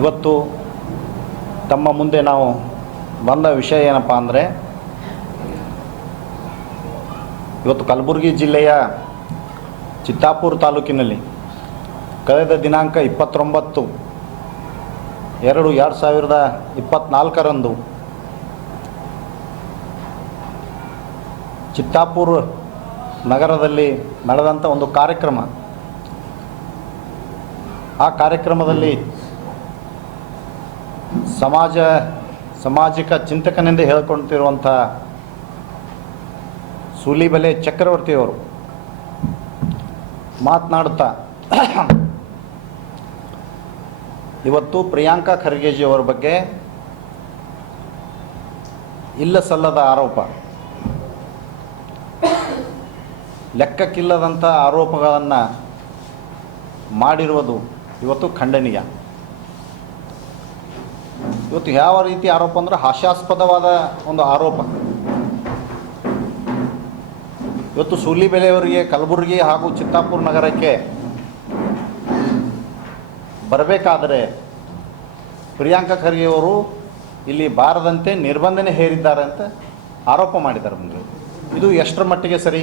ಇವತ್ತು ತಮ್ಮ ಮುಂದೆ ನಾವು ಬಂದ ವಿಷಯ ಏನಪ್ಪ ಅಂದರೆ, ಇವತ್ತು ಕಲಬುರಗಿ ಜಿಲ್ಲೆಯ ಚಿತ್ತಾಪುರ ತಾಲೂಕಿನಲ್ಲಿ ಕಳೆದ ದಿನಾಂಕ 29/2/2024 ಚಿತ್ತಾಪುರ ನಗರದಲ್ಲಿ ನಡೆದಂಥ ಒಂದು ಕಾರ್ಯಕ್ರಮ. ಆ ಕಾರ್ಯಕ್ರಮದಲ್ಲಿ ಸಾಮಾಜಿಕ ಚಿಂತಕನೆಂದೇ ಹೇಳಿಕೊಳ್ತಿರುವಂಥ ಸೂಲಿಬೆಲೆ ಚಕ್ರವರ್ತಿಯವರು ಮಾತನಾಡುತ್ತಾ ಇವತ್ತು ಪ್ರಿಯಾಂಕಾ ಖರ್ಗೆಜಿಯವರ ಬಗ್ಗೆ ಇಲ್ಲ ಸಲ್ಲದ ಆರೋಪ, ಲೆಕ್ಕಕ್ಕಿಲ್ಲದಂಥ ಆರೋಪಗಳನ್ನು ಮಾಡಿರುವುದು ಇವತ್ತು ಖಂಡನೀಯ. ಇವತ್ತು ಯಾವ ರೀತಿ ಆರೋಪ ಅಂದರೆ ಹಾಸ್ಯಾಸ್ಪದವಾದ ಒಂದು ಆರೋಪ. ಇವತ್ತು ಸೂಲಿಬೆಲೆಯವರಿಗೆ ಕಲಬುರಗಿ ಹಾಗೂ ಚಿತ್ತಾಪುರ ನಗರಕ್ಕೆ ಬರಬೇಕಾದರೆ ಪ್ರಿಯಾಂಕಾ ಖರ್ಗೆಯವರು ಇಲ್ಲಿ ಬಾರದಂತೆ ನಿರ್ಬಂಧನೆ ಹೇರಿದ್ದಾರೆ ಅಂತ ಆರೋಪ ಮಾಡಿದ್ದಾರೆ. ಮುಂದೆ ಇದು ಎಷ್ಟರ ಮಟ್ಟಿಗೆ ಸರಿ?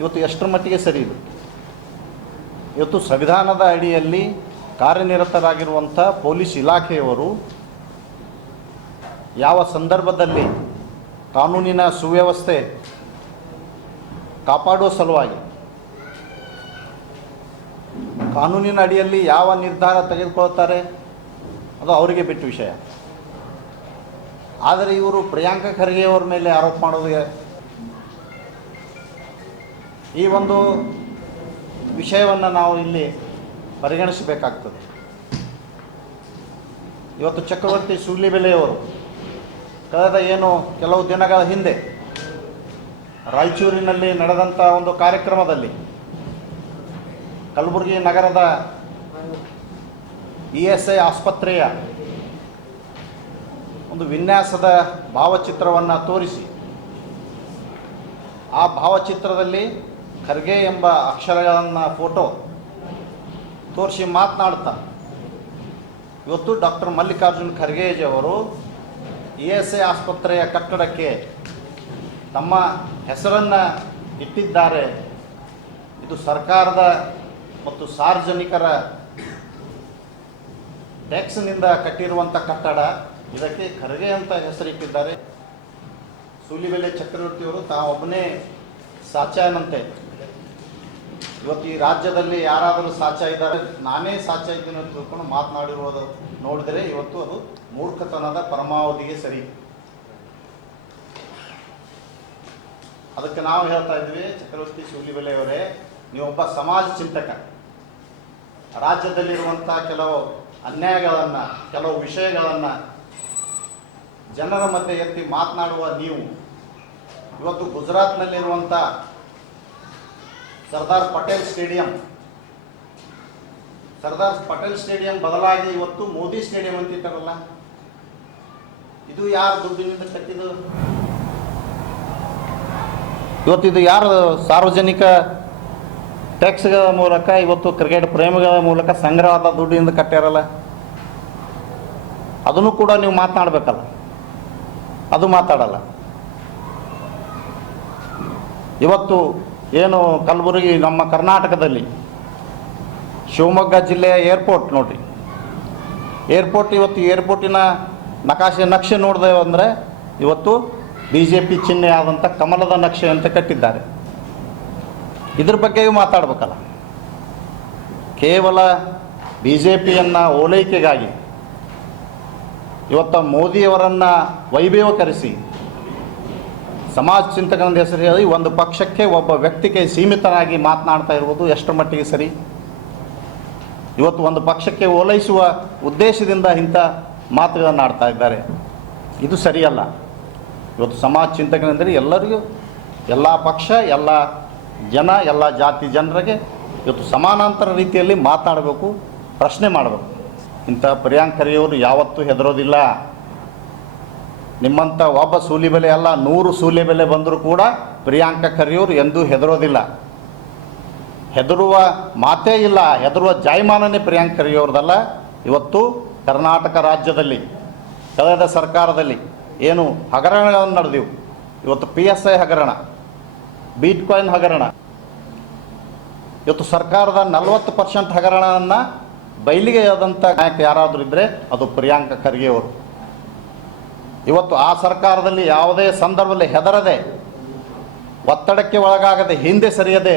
ಇವತ್ತು ಎಷ್ಟರ ಮಟ್ಟಿಗೆ ಸರಿ ಇದು? ಇವತ್ತು ಸಂವಿಧಾನದ ಅಡಿಯಲ್ಲಿ ಕಾರ್ಯನಿರತರಾಗಿರುವಂಥ ಪೊಲೀಸ್ ಇಲಾಖೆಯವರು ಯಾವ ಸಂದರ್ಭದಲ್ಲಿ ಕಾನೂನಿನ ಸುವ್ಯವಸ್ಥೆ ಕಾಪಾಡುವ ಸಲುವಾಗಿ ಕಾನೂನಿನ ಅಡಿಯಲ್ಲಿ ಯಾವ ನಿರ್ಧಾರ ತೆಗೆದುಕೊಳ್ತಾರೆ ಅದು ಅವರಿಗೆ ಬಿಟ್ಟ ವಿಷಯ. ಆದರೆ ಇವರು ಪ್ರಿಯಾಂಕಾ ಖರ್ಗೆಯವರ ಮೇಲೆ ಆರೋಪ ಮಾಡೋದು, ಈ ಒಂದು ವಿಷಯವನ್ನು ನಾವು ಇಲ್ಲಿ ಪರಿಗಣಿಸಬೇಕಾಗ್ತದೆ. ಇವತ್ತು ಚಕ್ರವರ್ತಿ ಸೂಲಿಬೆಲೆಯವರು ಕಳೆದ ಕೆಲವು ದಿನಗಳ ಹಿಂದೆ ರಾಯಚೂರಿನಲ್ಲಿ ನಡೆದಂಥ ಒಂದು ಕಾರ್ಯಕ್ರಮದಲ್ಲಿ ಕಲಬುರಗಿ ನಗರದ ESI ಆಸ್ಪತ್ರೆಯ ಒಂದು ವಿನ್ಯಾಸದ ಭಾವಚಿತ್ರವನ್ನು ತೋರಿಸಿ, ಆ ಭಾವಚಿತ್ರದಲ್ಲಿ ಖರ್ಗೆ ಎಂಬ ಅಕ್ಷರಗಳನ್ನು ಫೋಟೋ ತೋರಿಸಿ ಮಾತನಾಡ್ತಾ ಇವತ್ತು ಡಾಕ್ಟರ್ ಮಲ್ಲಿಕಾರ್ಜುನ್ ಖರ್ಗೆಜಿಯವರು ESI ಆಸ್ಪತ್ರೆಯ ಕಟ್ಟಡಕ್ಕೆ ತಮ್ಮ ಹೆಸರನ್ನು ಇಟ್ಟಿದ್ದಾರೆ. ಇದು ಸರ್ಕಾರದ ಮತ್ತು ಸಾರ್ವಜನಿಕರ ಟ್ಯಾಕ್ಸ್ನಿಂದ ಕಟ್ಟಿರುವಂಥ ಕಟ್ಟಡ, ಇದಕ್ಕೆ ಖರ್ಗೆ ಅಂತ ಹೆಸರಿಟ್ಟಿದ್ದಾರೆ. ಸೂಲಿಬೆಲೆ ಚಕ್ರವರ್ತಿಯವರು ತಾವೊಬ್ಬನೇ ಸಾಚಾನಂತೆ. ಇವತ್ತು ಈ ರಾಜ್ಯದಲ್ಲಿ ಯಾರಾದರೂ ಸಾಚ ಇದ್ದಾರೆ, ನಾನೇ ಸಾಚ ಇದ್ದೀನಿ ಅಂತ ತಿಳ್ಕೊಂಡು ಮಾತನಾಡಿರುವುದು ನೋಡಿದರೆ ಇವತ್ತು ಅದು ಮೂರ್ಖತನದ ಪರಮಾವಧಿಗೆ ಸರಿ. ಅದಕ್ಕೆ ನಾವು ಹೇಳ್ತಾ ಇದ್ವಿ, ಚಕ್ರವರ್ತಿ ಸೂಲಿಬೆಲೆಯವರೇ, ನೀವೊಬ್ಬ ಸಮಾಜ ಚಿಂತಕ. ರಾಜ್ಯದಲ್ಲಿರುವಂಥ ಕೆಲವು ಅನ್ಯಾಯಗಳನ್ನು, ಕೆಲವು ವಿಷಯಗಳನ್ನು ಜನರ ಮಧ್ಯೆ ಎತ್ತಿ ಮಾತನಾಡುವ ನೀವು ಇವತ್ತು ಗುಜರಾತ್ನಲ್ಲಿರುವಂಥ ಸರ್ದಾರ್ ಪಟೇಲ್ ಸ್ಟೇಡಿಯಂ ಬದಲಾಗಿ ಇವತ್ತು ಮೋದಿ ಸ್ಟೇಡಿಯಂ ಅಂತಿದ್ದಾರಲ್ಲ, ಇದು ಯಾರು ದುಡ್ಡಿನಿಂದ ಕಟ್ಟಿದ್ದು? ಇವತ್ತು ಇದು ಯಾರು ಸಾರ್ವಜನಿಕ ಟ್ಯಾಕ್ಸ್ಗಳ ಮೂಲಕ, ಇವತ್ತು ಕ್ರಿಕೆಟ್ ಪ್ರೇಮಿಗಳ ಮೂಲಕ ಸಂಗ್ರಹದ ದುಡ್ಡಿನಿಂದ ಕಟ್ಟ್ಯಾರಲ್ಲ, ಅದನ್ನು ಕೂಡ ನೀವು ಮಾತನಾಡಬೇಕಲ್ಲ, ಅದು ಮಾತಾಡಲ್ಲ. ಇವತ್ತು ಕಲಬುರಗಿ ನಮ್ಮ ಕರ್ನಾಟಕದಲ್ಲಿ ಶಿವಮೊಗ್ಗ ಜಿಲ್ಲೆಯ ಏರ್ಪೋರ್ಟ್ ನೋಡ್ರಿ, ಇವತ್ತು ಏರ್ಪೋರ್ಟಿನ ನಕ್ಷೆ ನೋಡಿದೆವು ಅಂದರೆ ಇವತ್ತು BJP ಚಿಹ್ನೆ ಆದಂಥ ಕಮಲದ ನಕ್ಷೆ ಅಂತ ಕಟ್ಟಿದ್ದಾರೆ. ಇದ್ರ ಬಗ್ಗೆಯೂ ಮಾತಾಡಬೇಕಲ್ಲ. ಕೇವಲ BJPಯನ್ನು ಓಲೈಕೆಗಾಗಿ ಇವತ್ತು ಮೋದಿಯವರನ್ನು ವೈಭವೀಕರಿಸಿ ಸಮಾಜ ಚಿಂತಕನ ಹೆಸರು ಹೇಳಿ ಒಂದು ಪಕ್ಷಕ್ಕೆ, ಒಬ್ಬ ವ್ಯಕ್ತಿಗೆ ಸೀಮಿತನಾಗಿ ಮಾತನಾಡ್ತಾ ಇರುವುದು ಎಷ್ಟರ ಮಟ್ಟಿಗೆ ಸರಿ? ಇವತ್ತು ಒಂದು ಪಕ್ಷಕ್ಕೆ ಓಲೈಸುವ ಉದ್ದೇಶದಿಂದ ಇಂಥ ಮಾತುಗಳನ್ನು ಆಡ್ತಾ ಇದ್ದಾರೆ, ಇದು ಸರಿಯಲ್ಲ. ಇವತ್ತು ಸಮಾಜ ಚಿಂತಕನೆಂದರೆ ಎಲ್ಲರಿಗೂ, ಎಲ್ಲ ಪಕ್ಷ, ಎಲ್ಲ ಜನ, ಎಲ್ಲ ಜಾತಿ ಜನರಿಗೆ ಇವತ್ತು ಸಮಾನಾಂತರ ರೀತಿಯಲ್ಲಿ ಮಾತನಾಡಬೇಕು, ಪ್ರಶ್ನೆ ಮಾಡಬೇಕು. ಇಂಥ ಪ್ರಿಯಾಂಕಾ ಖರ್ಗೆಯವರು ಯಾವತ್ತೂ ಹೆದರೋದಿಲ್ಲ. ನಿಮ್ಮಂಥ ಒಬ್ಬ ಸೂಲಿಬೆಲೆ ಅಲ್ಲ, 100 ಸೂಲಿಬೆಲೆ ಬಂದರೂ ಕೂಡ ಪ್ರಿಯಾಂಕಾ ಖರ್ಗೆಯವರು ಎಂದೂ ಹೆದರೋದಿಲ್ಲ. ಹೆದರುವ ಮಾತೇ ಇಲ್ಲ, ಹೆದರುವ ಜಾಯಮಾನನೇ ಪ್ರಿಯಾಂಕ್ ಖರ್ಗೆ ಅವ್ರದ್ದಲ್ಲ. ಇವತ್ತು ಕರ್ನಾಟಕ ರಾಜ್ಯದಲ್ಲಿ ಕಳೆದ ಸರ್ಕಾರದಲ್ಲಿ ಏನು ಹಗರಣಗಳನ್ನು ನಡೆದಿವು, ಇವತ್ತು PSI ಹಗರಣ, ಬಿಟ್ಕಾಯಿನ್ ಹಗರಣ, ಇವತ್ತು ಸರ್ಕಾರದ 40% ಹಗರಣವನ್ನು ಬಯಲಿಗೆ ಆದಂಥ ನಾಯಕ ಯಾರಾದರೂ ಇದ್ದರೆ ಅದು ಪ್ರಿಯಾಂಕ್ ಖರ್ಗೆ ಅವರು. ಇವತ್ತು ಆ ಸರ್ಕಾರದಲ್ಲಿ ಯಾವುದೇ ಸಂದರ್ಭದಲ್ಲಿ ಹೆದರದೆ, ಒತ್ತಡಕ್ಕೆ ಒಳಗಾಗದೆ, ಹಿಂದೆ ಸರಿಯದೆ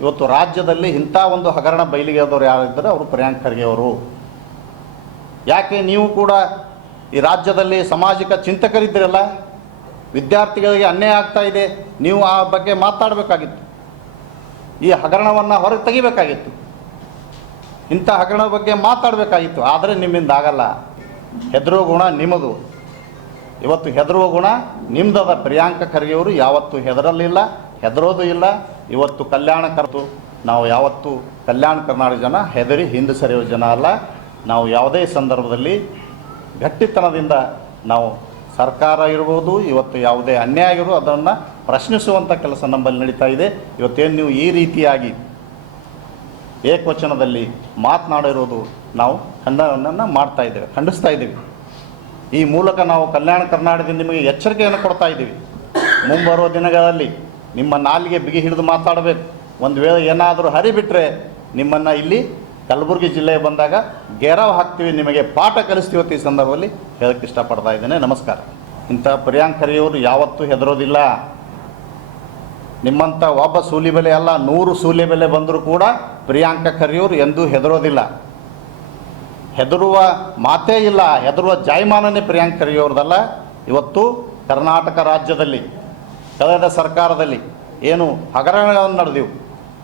ಇವತ್ತು ರಾಜ್ಯದಲ್ಲಿ ಇಂಥ ಒಂದು ಹಗರಣ ಬಯಲಿಗೆ ಆದವರು ಯಾರಿದ್ದರೆ ಅವರು ಪ್ರಿಯಾಂಕ್ ಖರ್ಗೆ ಅವರು. ಯಾಕೆ ನೀವು ಕೂಡ ಈ ರಾಜ್ಯದಲ್ಲಿ ಸಾಮಾಜಿಕ ಚಿಂತಕರಿದ್ದೀರಲ್ಲ, ವಿದ್ಯಾರ್ಥಿಗಳಿಗೆ ಅನ್ಯಾಯ ಆಗ್ತಾ ಇದೆ, ನೀವು ಆ ಬಗ್ಗೆ ಮಾತಾಡಬೇಕಾಗಿತ್ತು, ಈ ಹಗರಣವನ್ನು ಹೊರಗೆ ತೆಗಿಬೇಕಾಗಿತ್ತು, ಇಂಥ ಹಗರಣದ ಬಗ್ಗೆ ಮಾತಾಡಬೇಕಾಗಿತ್ತು. ಆದರೆ ನಿಮ್ಮಿಂದ ಆಗಲ್ಲ. ಹೆದರುವ ಗುಣ ನಿಮ್ಮದು. ಇವತ್ತು ಹೆದರುವ ಗುಣ ನಿಮ್ಮದದ. ಪ್ರಿಯಾಂಕ್ ಖರ್ಗೆ ಅವರು ಯಾವತ್ತೂ ಹೆದರಲಿಲ್ಲ, ಹೆದರೋದು ಇಲ್ಲ. ಇವತ್ತು ನಾವು ಯಾವತ್ತೂ ಕಲ್ಯಾಣ ಕರ್ನಾಟಕ ಜನ ಹೆದರಿ ಹಿಂದೆ ಸರಿಯುವ ಜನ ಅಲ್ಲ. ನಾವು ಯಾವುದೇ ಸಂದರ್ಭದಲ್ಲಿ ಗಟ್ಟಿತನದಿಂದ ನಾವು ಸರ್ಕಾರ ಇರ್ಬೋದು, ಇವತ್ತು ಯಾವುದೇ ಅನ್ಯಾಯ ಆಗಿರೋ ಅದನ್ನು ಪ್ರಶ್ನಿಸುವಂಥ ಕೆಲಸ ನಮ್ಮಲ್ಲಿ ನಡೀತಾ ಇದೆ. ಇವತ್ತೇನು ನೀವು ಈ ರೀತಿಯಾಗಿ ಏಕವಚನದಲ್ಲಿ ಮಾತನಾಡಿರೋದು ನಾವು ಖಂಡಿಸ್ತಾ ಇದ್ದೇವೆ. ಈ ಮೂಲಕ ನಾವು ಕಲ್ಯಾಣ ಕರ್ನಾಟಕದಿಂದ ನಿಮಗೆ ಎಚ್ಚರಿಕೆಯನ್ನು ಕೊಡ್ತಾ ಇದ್ದೀವಿ. ಮುಂಬರುವ ದಿನಗಳಲ್ಲಿ ನಿಮ್ಮ ನಾಲಿಗೆ ಬಿಗಿ ಹಿಡಿದು ಮಾತಾಡಬೇಕು. ಒಂದು ವೇಳೆ ಏನಾದರೂ ಹರಿಬಿಟ್ರೆ ನಿಮ್ಮನ್ನು ಇಲ್ಲಿ ಕಲಬುರಗಿ ಜಿಲ್ಲೆಗೆ ಬಂದಾಗ ಗೆರವು ಹಾಕ್ತೀವಿ, ನಿಮಗೆ ಪಾಠ ಕಲಿಸ್ತೀವಿ. ಈ ಸಂದರ್ಭದಲ್ಲಿ ಹೇಳಕ್ಕೆ ಇಷ್ಟಪಡ್ತಾ ಇದ್ದೇನೆ. ನಮಸ್ಕಾರ. ಇಂಥ ಪ್ರಿಯಾಂಕ್ ಖರ್ಗೆಯವರು ಯಾವತ್ತೂ ಹೆದರೋದಿಲ್ಲ. ನಿಮ್ಮಂಥ ಒಬ್ಬ ಸೂಲಿಬೆಲೆ ಅಲ್ಲ, 100 ಸೂಲಿಬೆಲೆ ಬಂದರೂ ಕೂಡ ಪ್ರಿಯಾಂಕ್ ಖರ್ಗೆಯವರು ಎಂದೂ ಹೆದರೋದಿಲ್ಲ. ಹೆದರುವ ಮಾತೇ ಇಲ್ಲ, ಹೆದರುವ ಜಾಯಮಾನನೇ ಪ್ರಿಯಾಂಕ್ ಖರ್ಗೆ ಅವ್ರದ್ದಲ್ಲ. ಇವತ್ತು ಕರ್ನಾಟಕ ರಾಜ್ಯದಲ್ಲಿ ಕಳೆದ ಸರ್ಕಾರದಲ್ಲಿ ಏನು ಹಗರಣಗಳನ್ನು ನಡೆದಿವು,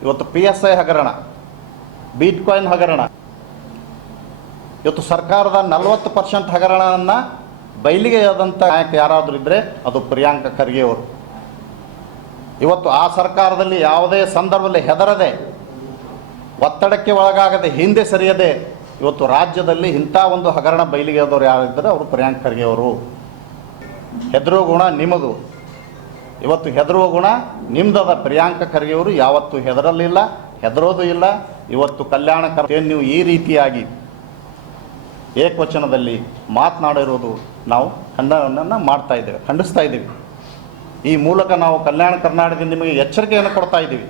ಇವತ್ತು PSI ಹಗರಣ, ಬಿಟ್ಕಾಯಿನ್ ಹಗರಣ, ಇವತ್ತು ಸರ್ಕಾರದ 40% ಹಗರಣವನ್ನು ಬಯಲಿಗೆ ಆದಂಥ ನಾಯಕ ಯಾರಾದರೂ ಇದ್ದರೆ ಅದು ಪ್ರಿಯಾಂಕ್ ಖರ್ಗೆ ಅವರು. ಇವತ್ತು ಆ ಸರ್ಕಾರದಲ್ಲಿ ಯಾವುದೇ ಸಂದರ್ಭದಲ್ಲಿ ಹೆದರದೆ, ಒತ್ತಡಕ್ಕೆ ಒಳಗಾಗದೆ, ಹಿಂದೆ ಸರಿಯದೆ ಇವತ್ತು ರಾಜ್ಯದಲ್ಲಿ ಇಂಥ ಒಂದು ಹಗರಣ ಬಯಲಿಗೆ ಆದವರು ಯಾರಿದ್ದರೆ ಅವರು ಪ್ರಿಯಾಂಕ್ ಖರ್ಗೆ ಅವರು. ಹೆದರುವ ಗುಣ ನಿಮ್ಮದು. ಇವತ್ತು ಹೆದರುವ ಗುಣ ನಿಮ್ಮದದ. ಪ್ರಿಯಾಂಕ್ ಖರ್ಗೆ ಅವರು ಯಾವತ್ತೂ ಹೆದರಲಿಲ್ಲ, ಹೆದರೋದು ಇಲ್ಲ. ಇವತ್ತು ಕಲ್ಯಾಣ ನೀವು ಈ ರೀತಿಯಾಗಿ ಏಕವಚನದಲ್ಲಿ ಮಾತನಾಡಿರೋದು ನಾವು ಖಂಡಿಸ್ತಾ ಇದ್ದೇವೆ. ಈ ಮೂಲಕ ನಾವು ಕಲ್ಯಾಣ ಕರ್ನಾಟಕದಿಂದ ನಿಮಗೆ ಎಚ್ಚರಿಕೆಯನ್ನು ಕೊಡ್ತಾ ಇದ್ದೀವಿ.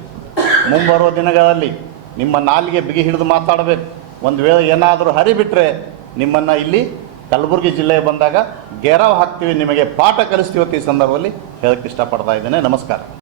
ಮುಂಬರುವ ದಿನಗಳಲ್ಲಿ ನಿಮ್ಮ ನಾಲಿಗೆ ಬಿಗಿ ಹಿಡಿದು ಮಾತಾಡಬೇಕು. ಒಂದು ವೇಳೆ ಏನಾದರೂ ಹರಿಬಿಟ್ರೆ ನಿಮ್ಮನ್ನು ಇಲ್ಲಿ ಕಲಬುರಗಿ ಜಿಲ್ಲೆಗೆ ಬಂದಾಗ ಗೆರವು ಹಾಕ್ತೀವಿ, ನಿಮಗೆ ಪಾಠ ಕಲಿಸ್ತೀವಿ. ಈ ಸಂದರ್ಭದಲ್ಲಿ ಹೇಳಕ್ಕೆ ಇಷ್ಟಪಡ್ತಾ ಇದ್ದೇನೆ. ನಮಸ್ಕಾರ.